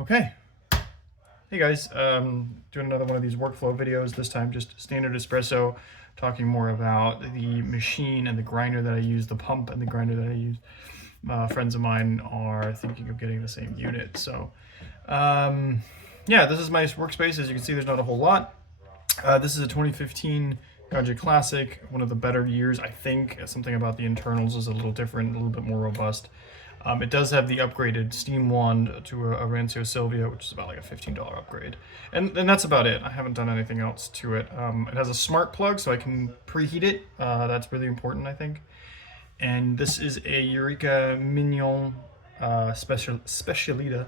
Okay. Hey guys, doing another one of these workflow videos, this time just standard espresso, talking more about the machine and the grinder that I use, the pump and the grinder that I use. Friends of mine are thinking of getting the same unit. So yeah, this is my workspace. As you can see, there's not a whole lot. This is a 2015 Gaggia Classic, one of the better years, I think. Something about the internals is a little different, a little bit more robust. It does have the upgraded steam wand to a Silencio Sylvia, which is about like a $15 upgrade. And that's about it. I haven't done anything else to it. It has a smart plug, so I can preheat it. That's really important, I think. And this is a Eureka Mignon Specialita.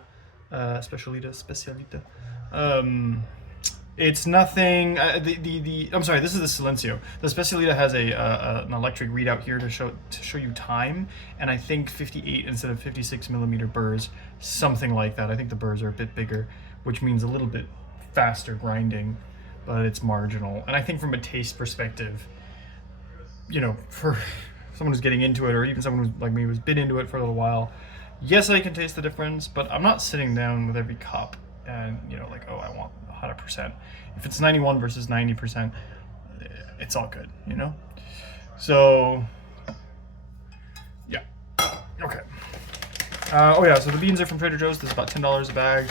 It's nothing. I'm sorry. This is the Silencio. The Specialita has an electric readout here to show you time, and I think 58 instead of 56 millimeter burrs, something like that. I think the burrs are a bit bigger, which means a little bit faster grinding, but it's marginal. And I think from a taste perspective, you know, for someone who's getting into it, or even someone who's like me who's been into it for a little while, yes, I can taste the difference, but I'm not sitting down with every cup and, you know, like, oh, I want 100%. If it's 91 versus 90%, it's all good, you know? So, yeah. Okay. Oh yeah, so the beans are from Trader Joe's. This is about $10 a bag.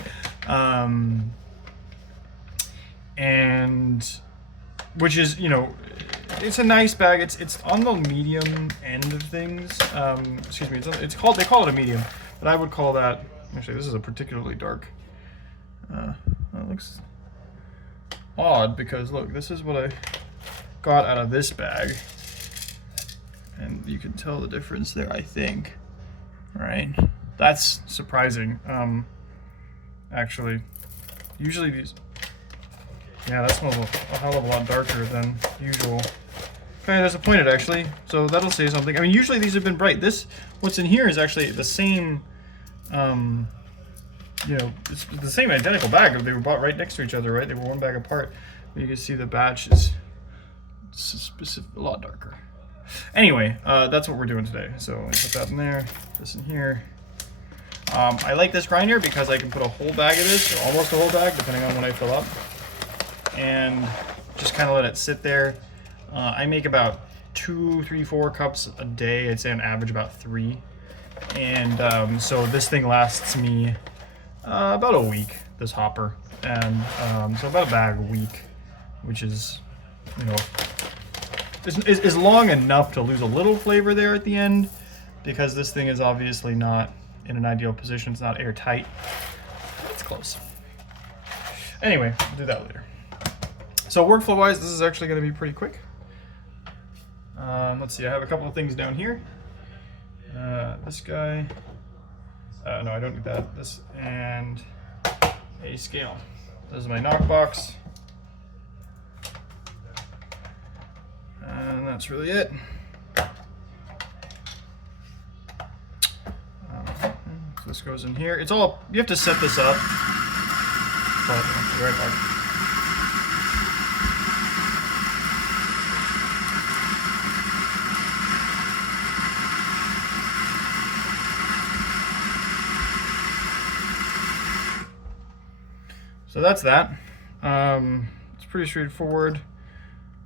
And, which is, you know, it's a nice bag. It's on the medium end of things. Excuse me, they call it a medium, but I would call that, actually this is a particularly dark. That looks odd because look, this is what I got out of this bag, and you can tell the difference there, I think. Right? That's surprising. Actually, usually these, yeah, that smells a hell of a lot darker than usual. Okay, that's pointed actually, so that'll say something. I mean, usually these have been bright. This, what's in here is actually the same, you know, it's the same identical bag. They were bought right next to each other, right? They were one bag apart. You can see the batch is a lot darker. Anyway, that's what we're doing today. So I put that in there, this in here. I like this grinder because I can put a whole bag of this, or almost a whole bag, depending on when I fill up, and just kind of let it sit there. I make about 2, 3, 4 cups a day. I'd say on average about 3. And so this thing lasts me about a week, this hopper, and so about a bag a week, which is, you know, is long enough to lose a little flavor there at the end, because this thing is obviously not in an ideal position. It's not airtight. It's close. Anyway, we'll do that later. So workflow wise, this is actually going to be pretty quick. Let's see, I have a couple of things down here. This guy. No, I don't need that. This and a scale. This is my knock box. And that's really it. So this goes in here. It's all, you have to set this up. But I'll be right back. So that's that. It's pretty straightforward.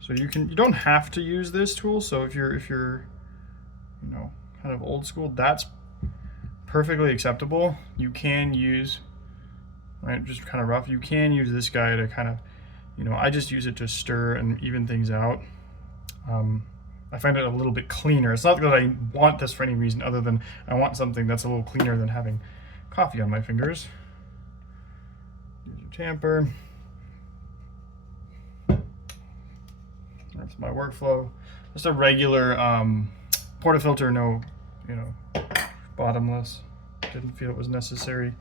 So you don't have to use this tool. So if you're you know, kind of old school, that's perfectly acceptable. You can use, right, just kind of rough. You can use this guy to kind of, you know, I just use it to stir and even things out. I find it a little bit cleaner. It's not that I want this for any reason other than I want something that's a little cleaner than having coffee on my fingers. Here's your tamper. That's my workflow. Just a regular portafilter, no, you know, bottomless. Didn't feel it was necessary.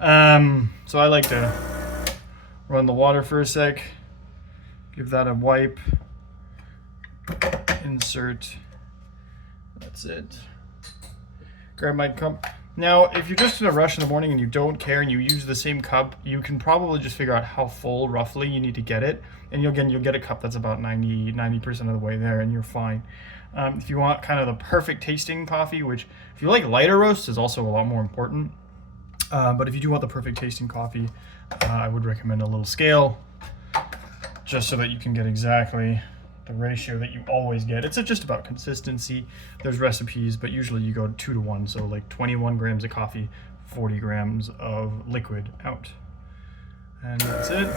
So I like to run the water for a sec, give that a wipe, insert, that's it. Grab my cup. Now, if you're just in a rush in the morning and you don't care and you use the same cup, you can probably just figure out how full roughly you need to get it, and you'll get a cup that's about 90% of the way there, and you're fine. If you want kind of the perfect tasting coffee, which if you like lighter roasts is also a lot more important, But if you do want the perfect tasting coffee, I would recommend a little scale, just so that you can get exactly the ratio that you always get. It's just about consistency. There's recipes, but usually you go 2 to 1, so like 21 grams of coffee, 40 grams of liquid out. And that's it.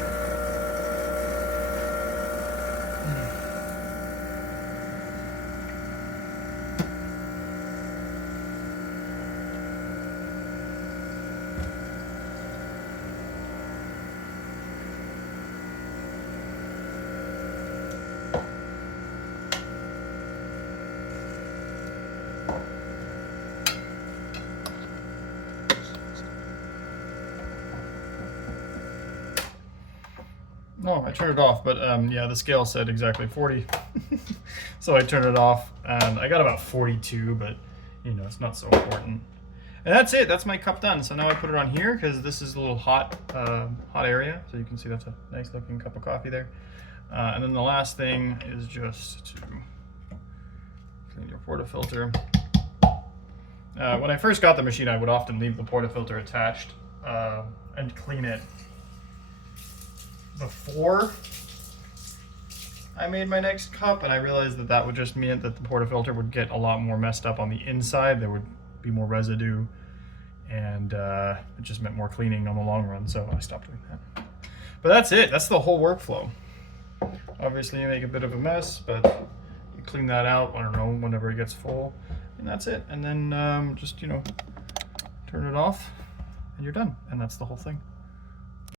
No, I turned it off, but yeah, the scale said exactly 40. So I turned it off, and I got about 42, but you know, it's not so important. And that's it, that's my cup done. So now I put it on here, because this is a little hot area, so you can see that's a nice looking cup of coffee there. And then the last thing is just to clean your portafilter. When I first got the machine, I would often leave the portafilter attached and clean it before I made my next cup, and I realized that that would just mean that the portafilter would get a lot more messed up on the inside. There would be more residue, and it just meant more cleaning on the long run, so I stopped doing that. But that's it. That's the whole workflow. Obviously you make a bit of a mess, but you clean that out, I don't know, whenever it gets full, and that's it. And then just, you know, turn it off and you're done, and that's the whole thing.